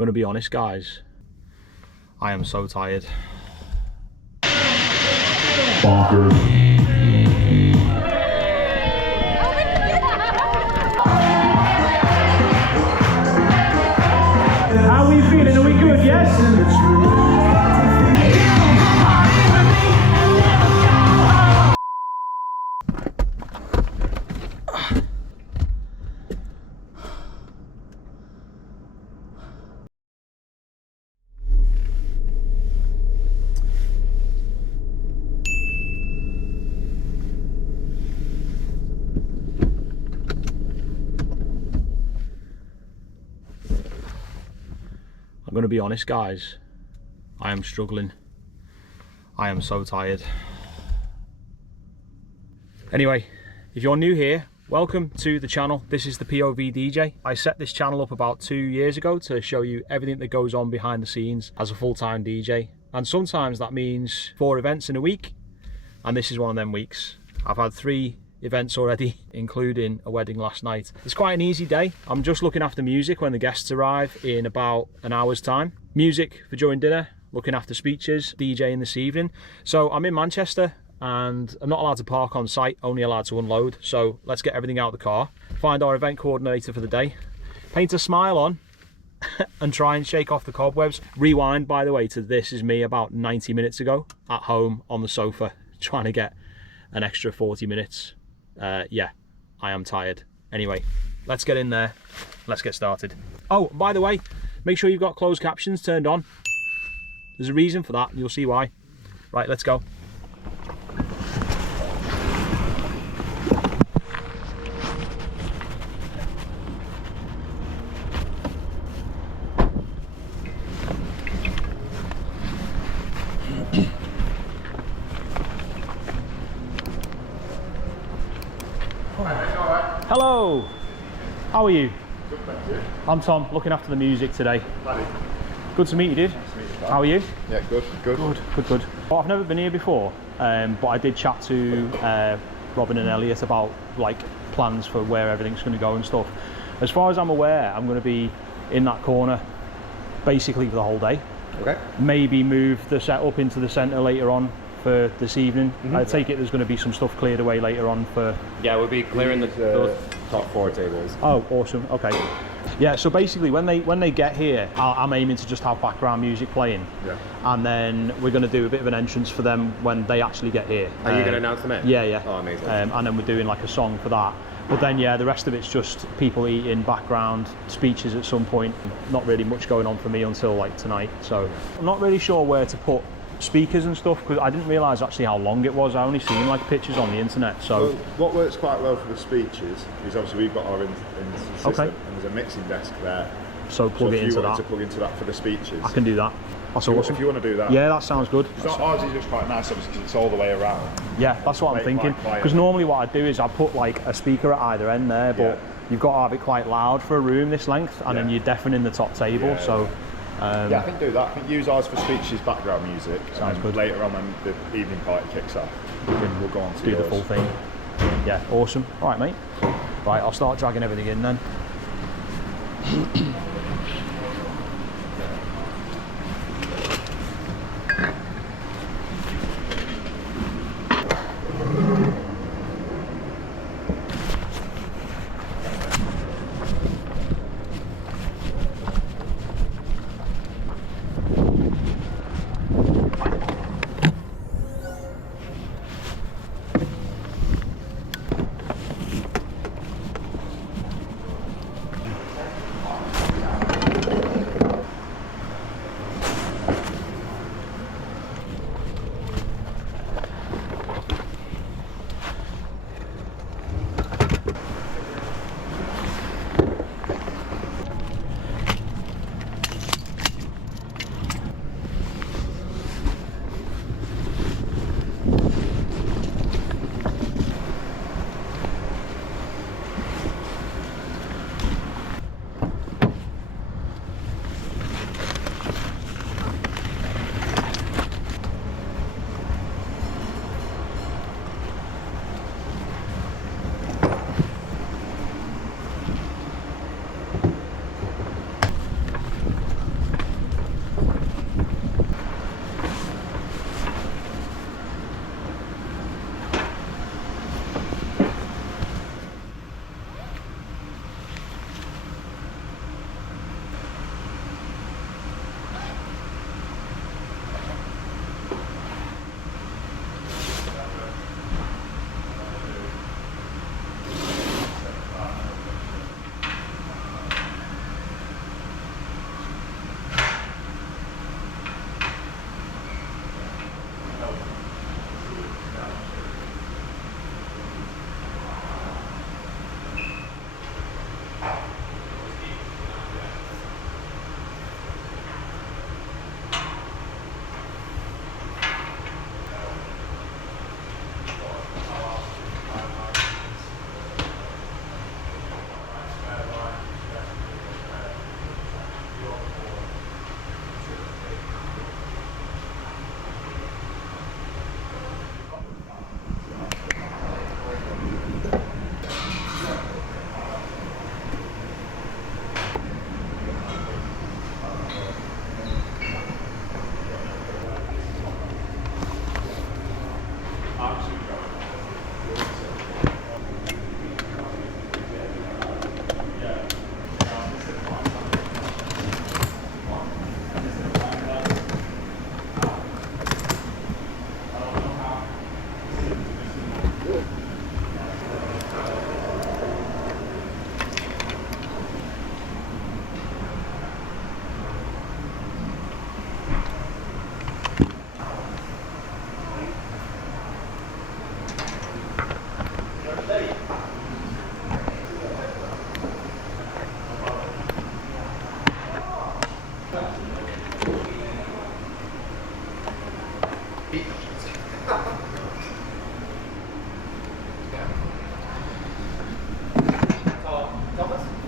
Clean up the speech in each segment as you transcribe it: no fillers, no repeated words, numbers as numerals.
going to be honest, guys. I am so tired. How are we feeling? Are we good, yes? I'm going to be honest, guys. I am struggling. I am so tired. Anyway, if you're new here, welcome to the channel. This is the POV DJ. I set this channel up about 2 years ago to show you everything that goes on behind the scenes as a full-time DJ. And sometimes that means 4 events in a week. And this is one of them weeks. I've had 3 events already, including a wedding last night. It's quite an easy day. I'm just looking after music when the guests arrive in about an hour's time. Music for during dinner, looking after speeches, DJing this evening. So I'm in Manchester and I'm not allowed to park on site, only allowed to unload. So let's get everything out of the car, find our event coordinator for the day, paint a smile on and try and shake off the cobwebs. Rewind, by the way, to this is me about 90 minutes ago at home on the sofa trying to get an extra 40 minutes. Yeah, I am tired. Anyway, let's get in there. Let's get started. Oh, by the way, make sure you've got closed captions turned on. There's a reason for that, and you'll see why. Right, let's go. Hello, how are you? Good, thank you. I'm Tom, looking after the music today. Paddy. Good to meet you, dude. Nice to meet you, How are you? Yeah, good. Good. Well, I've never been here before, but I did chat to Robin and Elliot about like plans for where everything's going to go and stuff. As far as I'm aware, I'm going to be in that corner basically for the whole day. Okay. Maybe move the setup into the centre later on for this evening. I take it there's going to be some stuff cleared away later on for... Yeah, we'll be clearing those top 4 tables. Oh, awesome. Okay. Yeah, so basically when they get here, I'm aiming to just have background music playing. Yeah. And then we're going to do a bit of an entrance for them when they actually get here. Are you going to announce them in? Yeah. Oh, amazing. And then we're doing like a song for that. But then, yeah, the rest of it's just people eating, background, speeches at some point. Not really much going on for me until like tonight. So I'm not really sure where to put speakers and stuff because I didn't realise actually how long it was. I only seen like pictures on the internet. So what works quite well for the speeches is obviously we've got our system and there's a mixing desk there. So plug it into that. If you wanted to plug into that for the speeches, I can do that. That's awesome. If you want to do that. Yeah, that sounds good. Ours is just quite nice obviously because it's all the way around. Yeah, that's what I'm thinking. Because normally what I do is I put like a speaker at either end there, but you've got to have it quite loud for a room this length, and then you're deafening the top table. Yeah, I think do that. I think use ours for speeches, background music. Sounds good. Later on when the evening party kicks off, we'll go on to do yours. the full thing. Yeah, awesome. All right, mate. Right, I'll start dragging everything in then.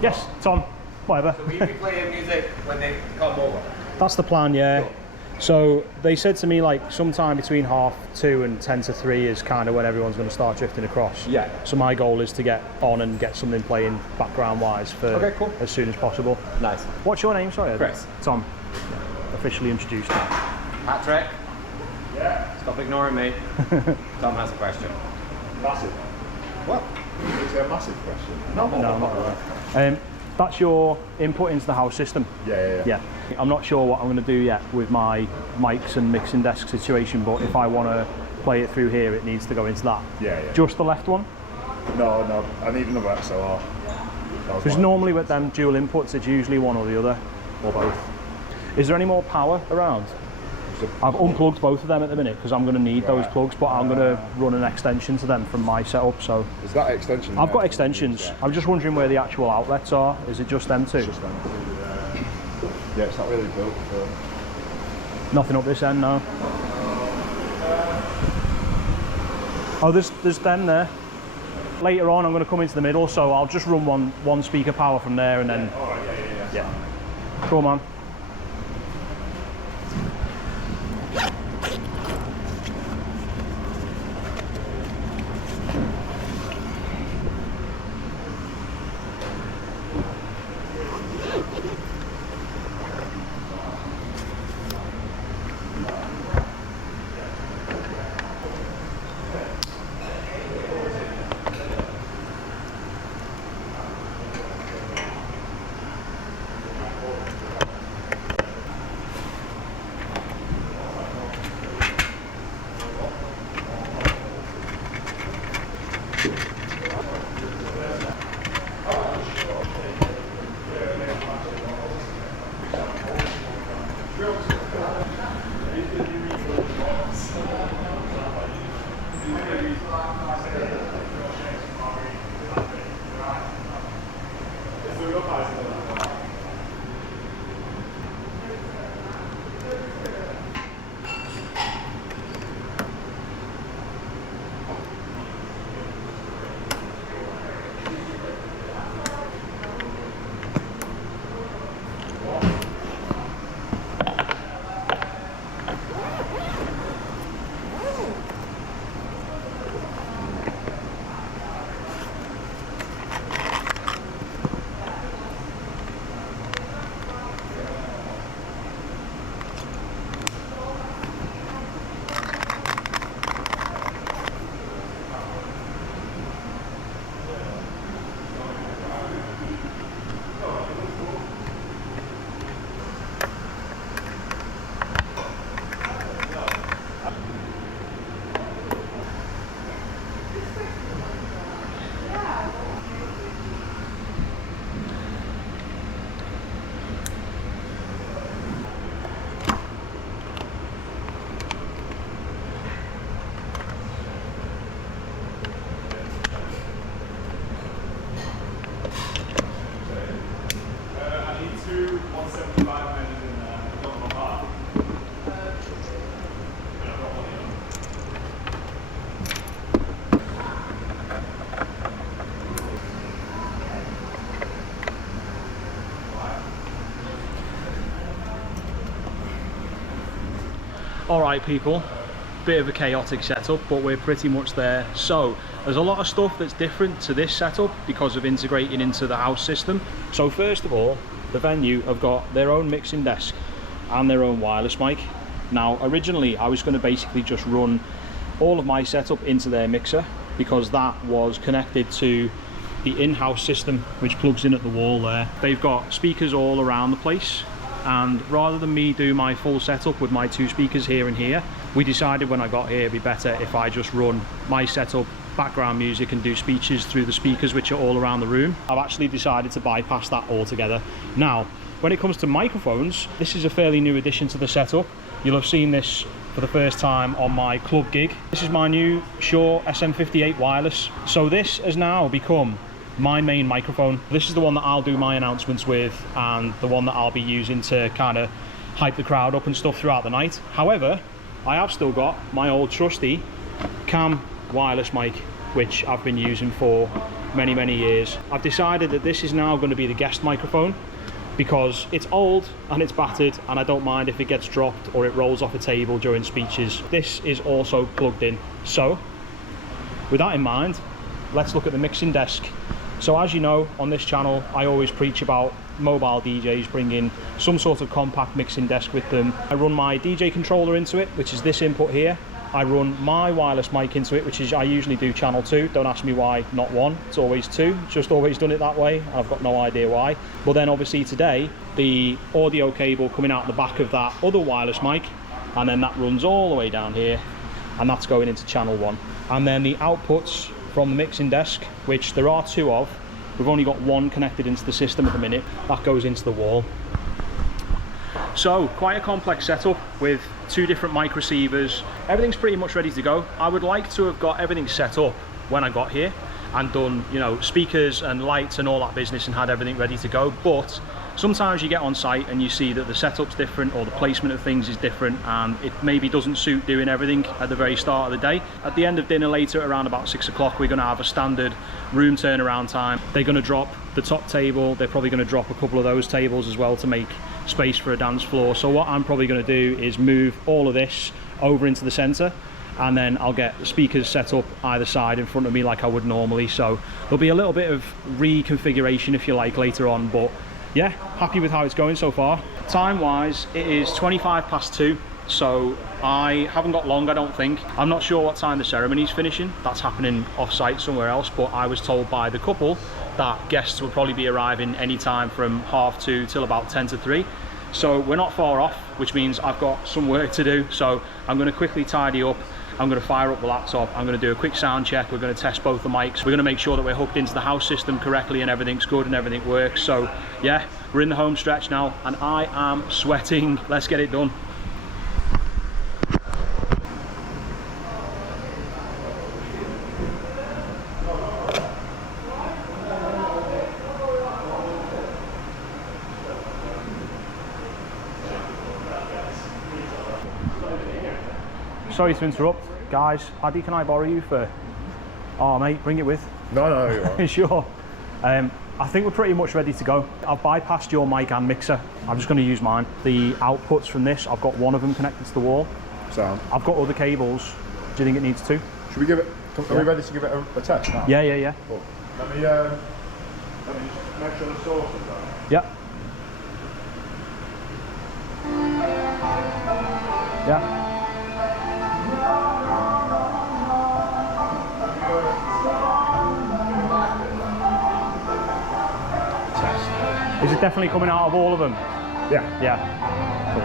Yes, Tom. Whatever. So will you be playing music when they come over? That's the plan, yeah. So they said to me like sometime between 2:30 and 10 to 3 is kind of when everyone's going to start drifting across. Yeah. So my goal is to get on and get something playing background wise for as soon as possible. Nice. What's your name? Sorry. Chris. Tom. Officially introduced now. Patrick. Yeah. Stop ignoring me. Tom has a question. Massive. What? Is it a massive question? No, not really. That's your input into the house system. Yeah. I'm not sure what I'm going to do yet with my mics and mixing desk situation, but if I want to play it through here, it needs to go into that. Yeah. Just the left one? No, I need another XLR. Because normally with them dual inputs, it's usually one or the other, or both. Is there any more power around? I've unplugged both of them at the minute because I'm going to need those plugs, but I'm going to run an extension to them from my setup. So is that extension? I've got extensions. Yeah. I'm just wondering where the actual outlets are. Is it just them two? It's just them two. Yeah, it's not really built for. Nothing up this end, no. Oh, there's them there. Later on, I'm going to come into the middle, so I'll just run one speaker power from there, and then. All right, yeah. Cool, man. Alright people, bit of a chaotic setup, but we're pretty much there. So there's a lot of stuff that's different to this setup because of integrating into the house system. So first of all, the venue have got their own mixing desk and their own wireless mic. Now originally I was going to basically just run all of my setup into their mixer because that was connected to the in-house system which plugs in at the wall there. They've got speakers all around the place, and rather than me do my full setup with my two speakers here and here, we decided when I got here it'd be better if I just run my setup, background music, and do speeches through the speakers which are all around the room. I've actually decided to bypass that altogether. Now when it comes to microphones, this is a fairly new addition to the setup. You'll have seen this for the first time on my club gig. This is my new Shure SM58 wireless. So this has now become my main microphone. This is the one that I'll do my announcements with and the one that I'll be using to kind of hype the crowd up and stuff throughout the night. However, I have still got my old trusty cam wireless mic which I've been using for many, many years. I've decided that this is now going to be the guest microphone because it's old and it's battered, and I don't mind if it gets dropped or it rolls off a table during speeches. This is also plugged in. So with that in mind, let's look at the mixing desk. So as you know, on this channel, I always preach about mobile DJs bringing some sort of compact mixing desk with them. I run my DJ controller into it, which is this input here. I run my wireless mic into it, which is, I usually do channel 2. Don't ask me why not 1, it's always 2. Just always done it that way. I've got no idea why. But then obviously today, the audio cable coming out the back of that other wireless mic, and then that runs all the way down here, and that's going into channel 1. And then the outputs from the mixing desk, which there are 2 of, we've only got 1 connected into the system at the minute, that goes into the wall. So quite a complex setup with 2 different mic receivers. Everything's pretty much ready to go. I would like to have got everything set up when I got here and done, you know, speakers and lights and all that business and had everything ready to go, but sometimes you get on site and you see that the setup's different or the placement of things is different, and it maybe doesn't suit doing everything at the very start of the day. At the end of dinner later, around about 6 o'clock, we're going to have a standard room turnaround time. They're going to drop the top table. They're probably going to drop a couple of those tables as well to make space for a dance floor. So what I'm probably going to do is move all of this over into the center, and then I'll get the speakers set up either side in front of me like I would normally. So there'll be a little bit of reconfiguration, if you like, later on, but yeah, happy with how it's going so far. Time wise, it is 25 past 2, so I haven't got long, I don't think. I'm not sure what time the ceremony's finishing. That's happening off site somewhere else, but I was told by the couple that guests will probably be arriving anytime from 2:30 till about 10 to 3. So we're not far off, which means I've got some work to do. So I'm going to quickly tidy up. I'm going to fire up the laptop. I'm going to do a quick sound check. We're going to test both the mics. We're going to make sure that we're hooked into the house system correctly and everything's good and everything works. So yeah, we're in the home stretch now and I am sweating. Let's get it done. Sorry to interrupt, guys. Paddy, can I borrow you for... Oh, mate, bring it with. No, you are. Sure. I think we're pretty much ready to go. I've bypassed your mic and mixer. I'm just going to use mine. The outputs from this, I've got 1 of them connected to the wall. Sound. I've got other cables. Do you think it needs 2? Should we give it... Are we ready to give it a test now? Yeah. Cool. Let me just make sure the source is right. Yeah. Yeah. Is it definitely coming out of all of them? Yeah. Yeah. Cool.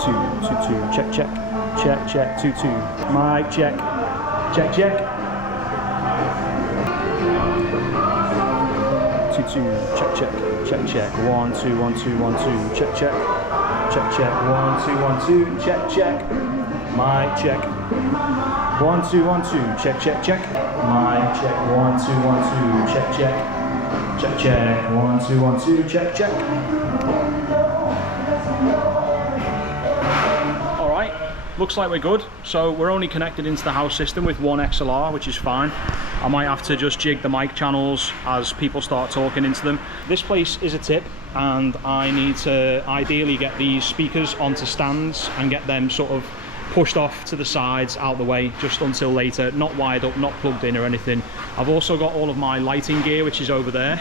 2 2 check check check check 2 2 mic check check check 2 2 check check check check 1 2 1 2 1 2 check check check check 1 2 1 2 check check mic check 1 2 1 2 check check check mic check 1 2 1 2 check check check check 1 2 1 2 check check. All right, looks like we're good. So we're only connected into the house system with 1 XLR, which is fine. I might have to just jig the mic channels as people start talking into them. This place is a tip, and I need to ideally get these speakers onto stands and get them sort of pushed off to the sides, out the way, just until later, not wired up, not plugged in or anything. I've also got all of my lighting gear, which is over there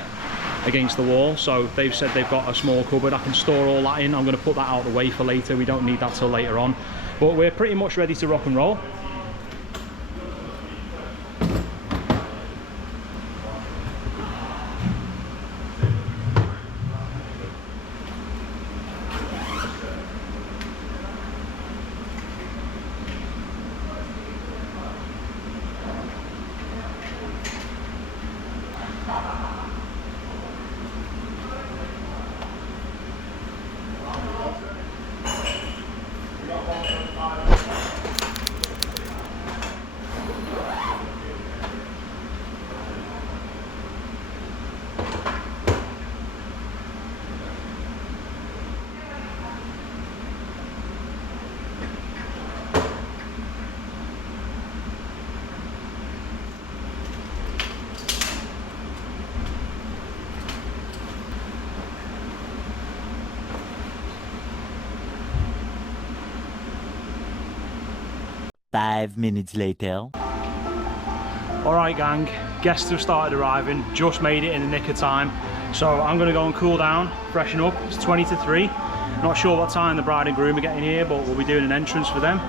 against the wall, so they've said they've got a small cupboard I can store all that in. I'm going to put that out the way for later. We don't need that till later on, but we're pretty much ready to rock and roll. 5 minutes later. Alright gang, guests have started arriving, just made it in the nick of time. So I'm going to go and cool down, freshen up. It's 20 to 3. Not sure what time the bride and groom are getting here, but we'll be doing an entrance for them.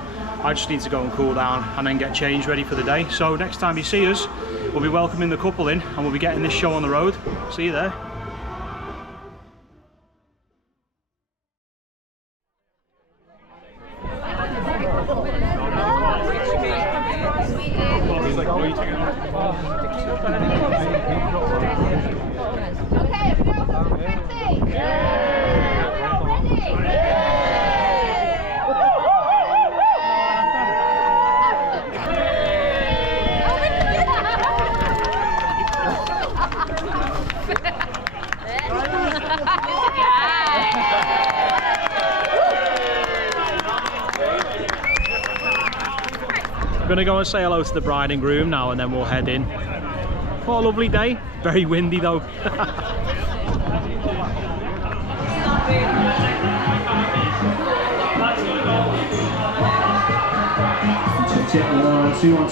I just need to go and cool down and then get changed ready for the day. So next time you see us, we'll be welcoming the couple in and we'll be getting this show on the road. See you there. I'm gonna go and say hello to the bride and groom now and then we'll head in. What a lovely day. Very windy though. Check 1, 2, 1,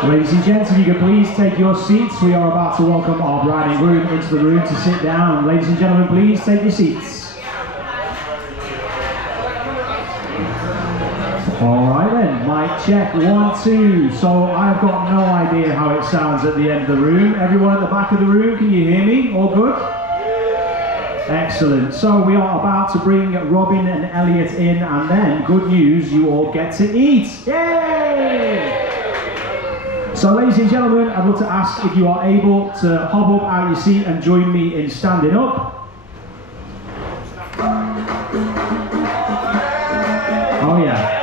2. Ladies and gents, if you could please take your seats. We are about to welcome our bride and groom into the room to sit down. Ladies and gentlemen, please take your seats. Alright then, mic check 1, 2. So I've got no idea how it sounds at the end of the room. Everyone at the back of the room, can you hear me? All good? Excellent. So we are about to bring Robin and Elliot in, and then, good news, you all get to eat. Yay! So ladies and gentlemen, I'd love to ask if you are able to hop up out your seat and join me in standing up. Oh yeah.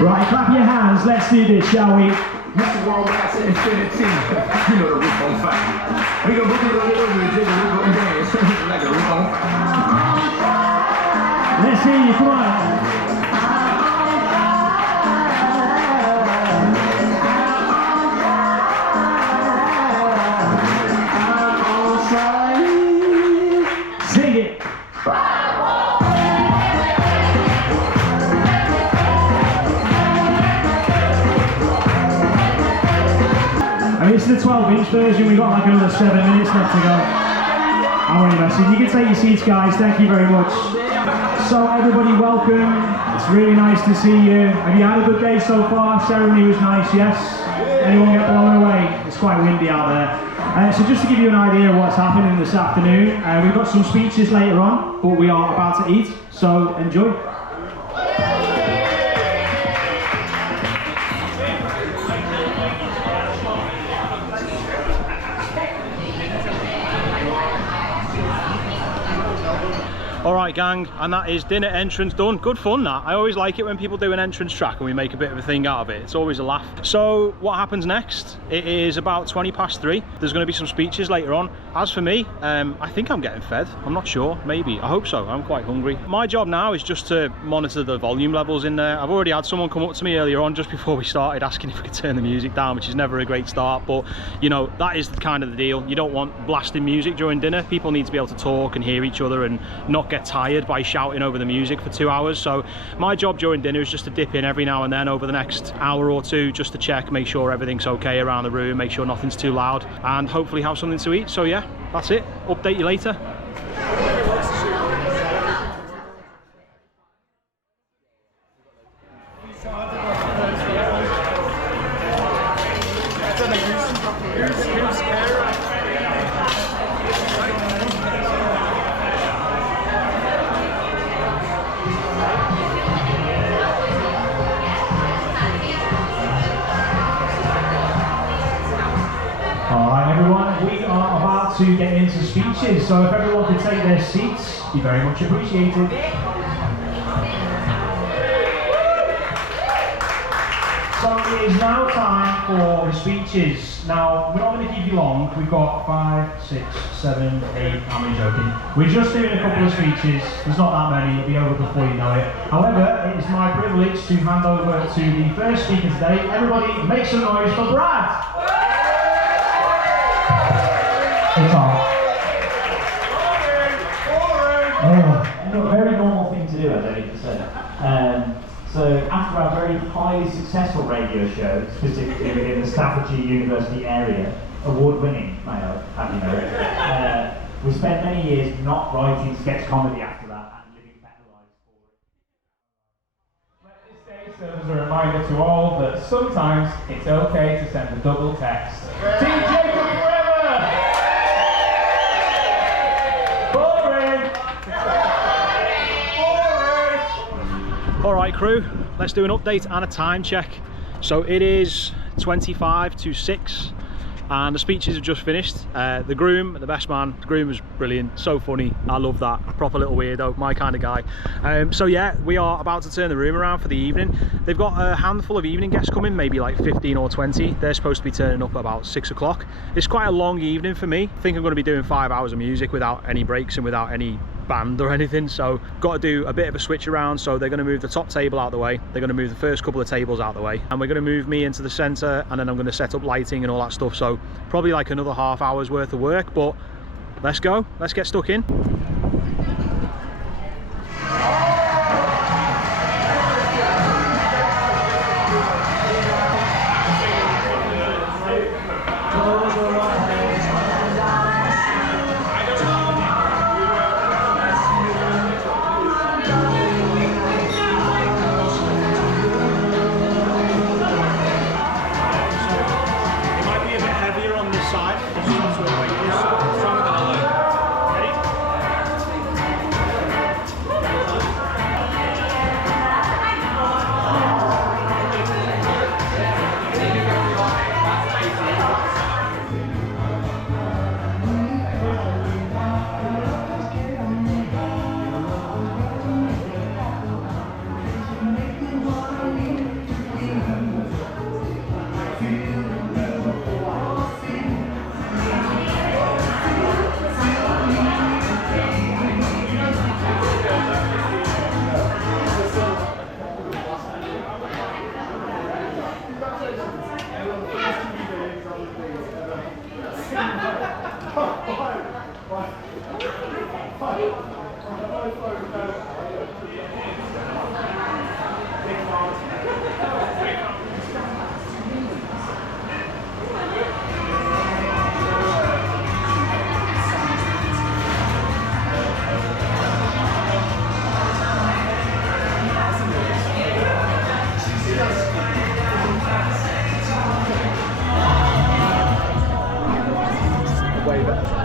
Right, clap your hands, let's do this, shall we? Mr. Worldwide to infinity. You know the roof on fire. We gon' boogie the little bit, jiggle, wiggle, and dance like a roof on fire. Let's see you, come on. Sing it. I mean, it's the 12-inch version, we've got like another 7 minutes left to go. I'm only messing. You can take your seats, guys, thank you very much. So everybody, welcome. It's really nice to see you. Have you had a good day so far? Ceremony was nice, yes? Anyone get blown away? It's quite windy out there. So just to give you an idea of what's happening this afternoon, we've got some speeches later on, but we are about to eat, so enjoy. Alright gang, and that is dinner entrance done. Good fun that. I always like it when people do an entrance track and we make a bit of a thing out of it. It's always a laugh. So what happens next? It is about 20 past 3. There's going to be some speeches later on. As for me, I think I'm getting fed. I'm not sure, maybe. I hope so. I'm quite hungry. My job now is just to monitor the volume levels in there. I've already had someone come up to me earlier on just before we started asking if we could turn the music down, which is never a great start, but you know, that is kind of the deal. You don't want blasting music during dinner. People need to be able to talk and hear each other and not get tired by shouting over the music for 2 hours. So my job during dinner is just to dip in every now and then over the next hour or two, just to check, make sure everything's okay around the room, make sure nothing's too loud, and hopefully have something to eat. So yeah, that's it. Update you later. Alright everyone, we are about to get into speeches, so if everyone could take their seats, be very much appreciated. So it is now time for the speeches. Now, we're not going to keep you long. We've got 5, 6, 7, 8, I'm only joking. We're just doing a couple of speeches. There's not that many, it'll be over before you know it. However, it is my privilege to hand over to the first speaker today. Everybody make some noise for Brad! It's on. Oh, a very normal thing to do, I don't need to say. So after our very highly successful radio show, specifically within the Staffordshire University area, award-winning, may I have you know, we spent many years not writing sketch comedy after that and living better lives for it. Let this day serve as a reminder to all that sometimes it's okay to send a double text. Team Jacob forever! Boring! Alright crew, let's do an update and a time check. So it is 25 to 6 and the speeches have just finished. The groom, the best man, the groom was brilliant, so funny, I love that, proper little weirdo, my kind of guy. So yeah, we are about to turn the room around for the evening. They've got a handful of evening guests coming, maybe like 15 or 20. They're supposed to be turning up at about 6 o'clock. It's quite a long evening for me. I think I'm going to be doing 5 hours of music without any breaks and without any band or anything, so got to do a bit of a switch around. So they're going to move the top table out the way, they're going to move the first couple of tables out the way, and we're going to move me into the center, and then I'm going to set up lighting and all that stuff. So probably like another half hour's worth of work, but let's go, let's get stuck in.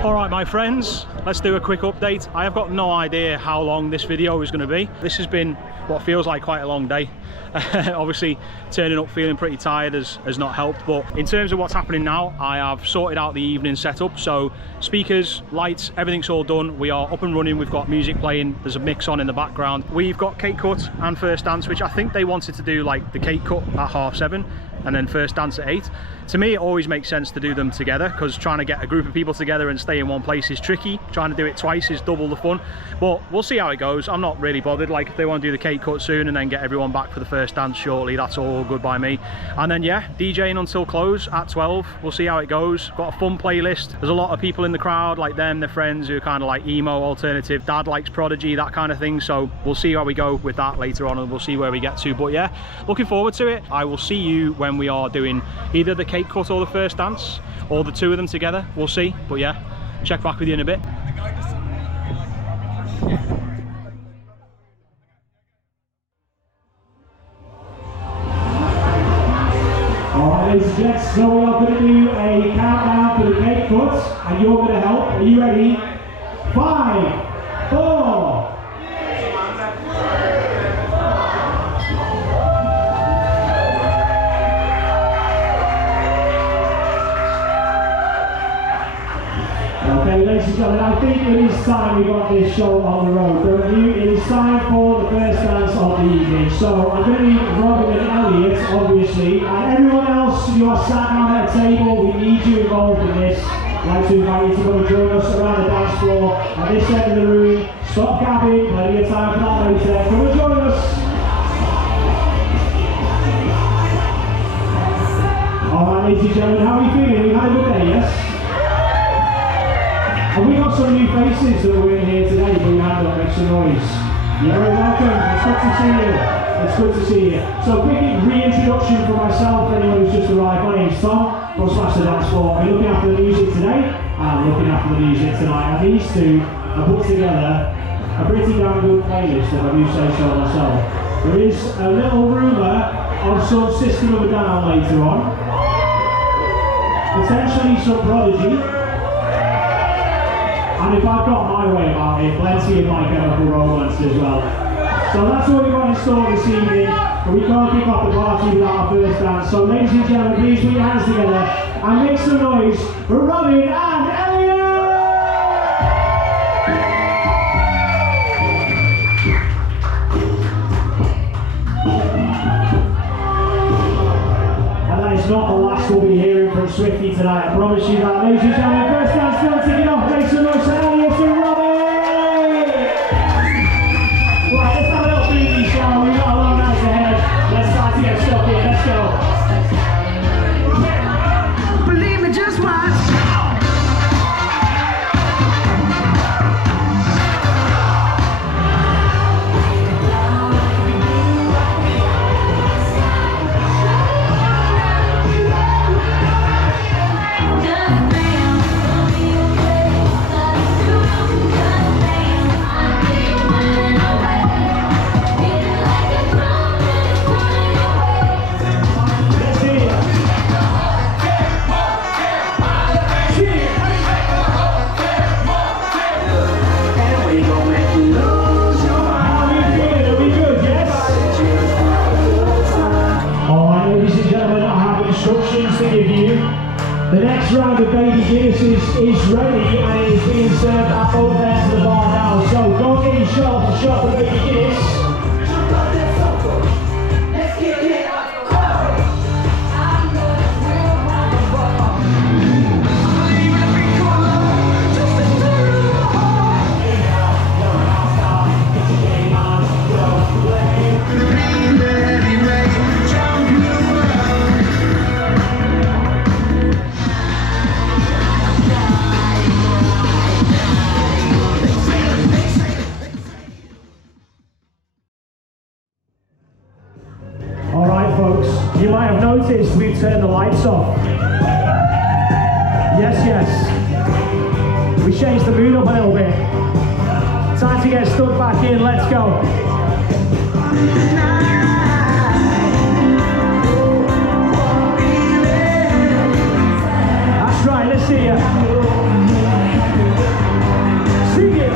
Alright my friends, let's do a quick update. I have got no idea how long this video is going to be. This has been what feels like quite a long day. Obviously turning up feeling pretty tired has not helped, but in terms of what's happening now, I have sorted out the evening setup. So speakers, lights, everything's all done. We are up and running, we've got music playing, there's a mix on in the background. We've got cake cut and first dance, which I think they wanted to do like the cake cut at 7:30 and then first dance at 8. To me, it always makes sense to do them together, because trying to get a group of people together and stay in one place is tricky. Trying to do it twice is double the fun, but we'll see how it goes. I'm not really bothered. Like, if they want to do the cake cut soon and then get everyone back for the first dance shortly, that's all good by me. And then yeah, DJing until close at 12. We'll see how it goes. Got a fun playlist. There's a lot of people in the crowd, like them, their friends, who are kind of like emo, alternative. Dad likes Prodigy, that kind of thing. So we'll see how we go with that later on, and we'll see where we get to. But yeah, looking forward to it. I will see you when we are doing either the cake cut or the first dance, or the two of them together. We'll see. But yeah, check back with you in a bit. Alright ladies and gents, so we are going to do a countdown for the cake cut, and you're going to help. Are you ready? 5, 4. Okay, ladies and gentlemen, I think it is time we got this show on the road, don't you? It is time for the first dance of the evening. So I'm going to need Robin and Elliot, obviously, and everyone else, you are sat down at a table. We need you involved in this. I'd like to invite you to come and join us around the dance floor at this end of the room. Stop gabbing, plenty of time for that later. Come and join us. Alright, ladies and gentlemen, how are you feeling? We've had a good day, yes? And we got got some new faces that were in here today, but we had to make some noise. You're very welcome. It's good to see you. It's good to see you. So, quick reintroduction for myself, anyone who's just arrived. My name's Tom from Smash the Dance Floor. I'm looking after the music today, and I'm looking after the music tonight. And these two have put together a pretty damn good playlist, if I do say so myself. There is a little rumour of some System of a Down later on. Potentially some Prodigy. And if I've got my way about it, plenty of My Chemical Romance as well. So that's what we've got in store this evening. But we can't kick off the party without our first dance. So ladies and gentlemen, please put your hands together and make some noise for Robin and Elliot! Not the last we'll be hearing from Swifty tonight, I promise you that. Ladies and gentlemen, first dance still ticking off, make some noise for Elliot and Robbie! Right, let's have a little boogie, shall we? We've got a long night ahead. Let's start to get stuck in, let's go. Believe me, just watch. The next round of Baby Guinness is ready and it is being served at both ends of the bar now. So go get your shot for Baby Guinness. Let's get it. You might have noticed we've turned the lights off. Yes, yes. We changed the mood up a little bit. Time to get stuck back in, let's go. That's right, let's see ya. Sing it.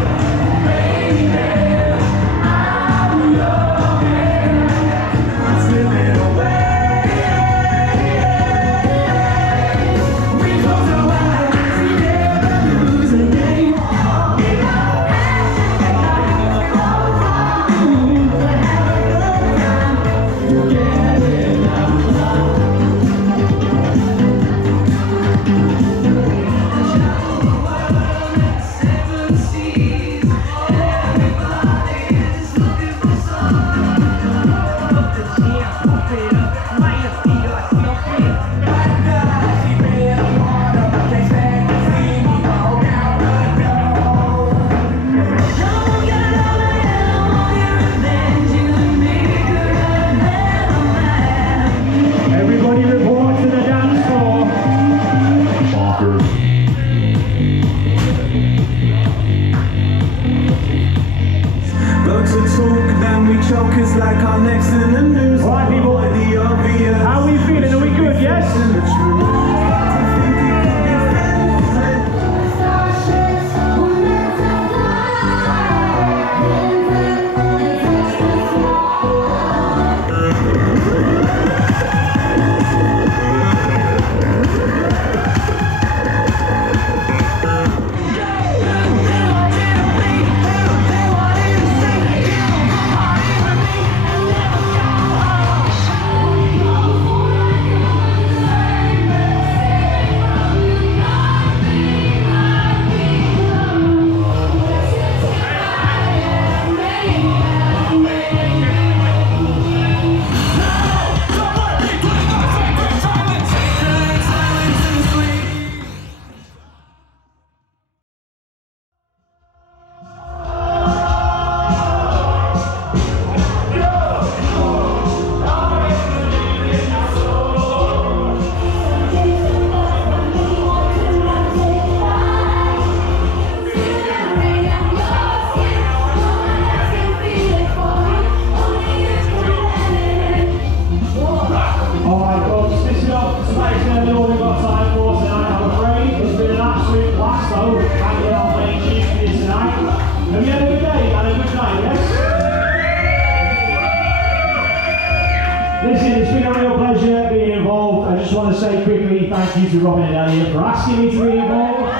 just want to say quickly thank you to Robin and Elliot for asking me to be involved.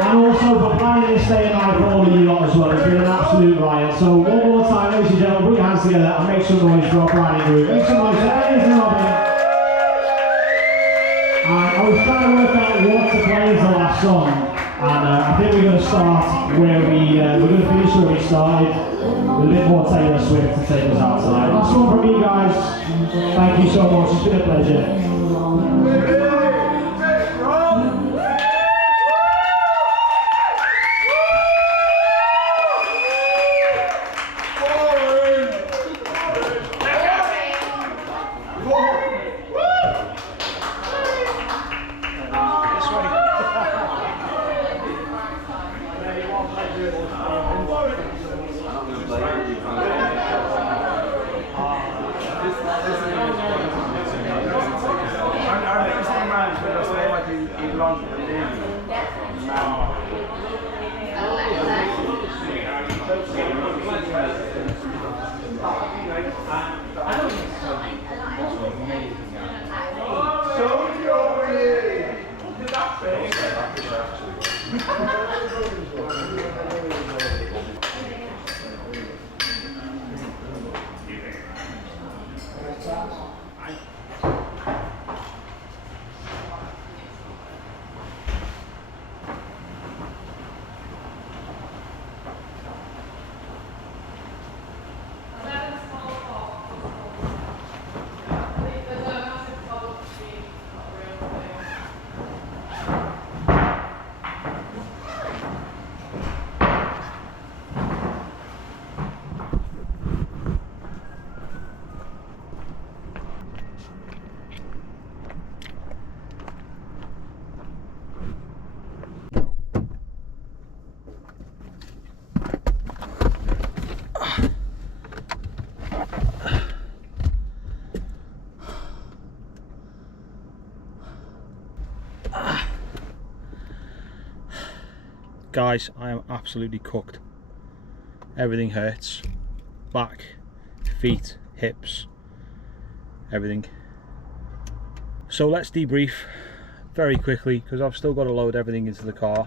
And also for planning this day and night for all of you lot as well. It's been an absolute riot. So one more time, ladies and gentlemen, put your hands together and make some noise for our brand new group. Make some noise for Elliot and Robin. And I was trying to work out what to play as the last song. And I think we're going to start where we're going to finish where we started. With a bit more Taylor Swift to take us out tonight. Last one from me, guys. Thank you so much. It's been a pleasure. Guys, I am absolutely cooked. Everything hurts. Back, feet, hips, everything. So let's debrief very quickly because I've still got to load everything into the car.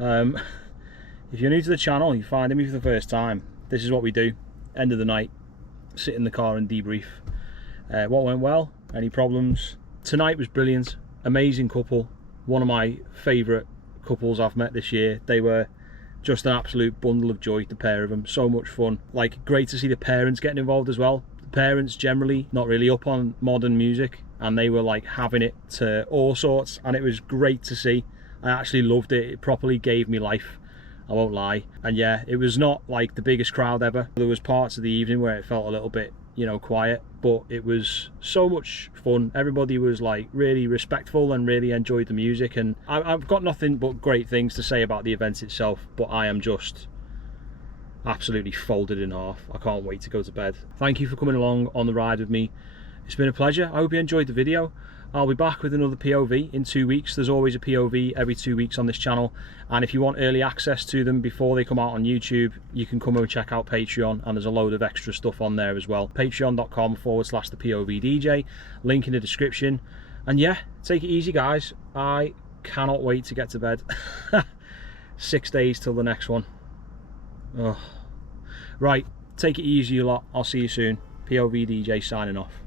If you're new to the channel, you find me for the first time, this is what we do. End of the night, sit in the car and debrief. What went well, any problems. Tonight was brilliant, amazing couple, one of my favourite couples I've met this year. They were just an absolute bundle of joy, the pair of them. So much fun. Like, great to see the parents getting involved as well. The parents generally not really up on modern music, and they were like having it to all sorts, and it was great to see. I actually loved it. It properly gave me life, I won't lie. And yeah, it was not like the biggest crowd ever. There was parts of the evening where it felt a little bit, you know, quiet, but it was so much fun. Everybody was like really respectful and really enjoyed the music, and I've got nothing but great things to say about the event itself, but I am just absolutely folded in half. I can't wait to go to bed. Thank you for coming along on the ride with me. It's been a pleasure. I hope you enjoyed the video. I'll be back with another POV in 2 weeks. There's always a POV every 2 weeks on this channel, and if you want early access to them before they come out on YouTube, you can come and check out Patreon, and there's a load of extra stuff on there as well. Patreon.com/the POV DJ, link in the description. And yeah, take it easy guys. I cannot wait to get to bed. 6 days till the next one. Right, take it easy you lot. I'll see you soon. POV DJ signing off.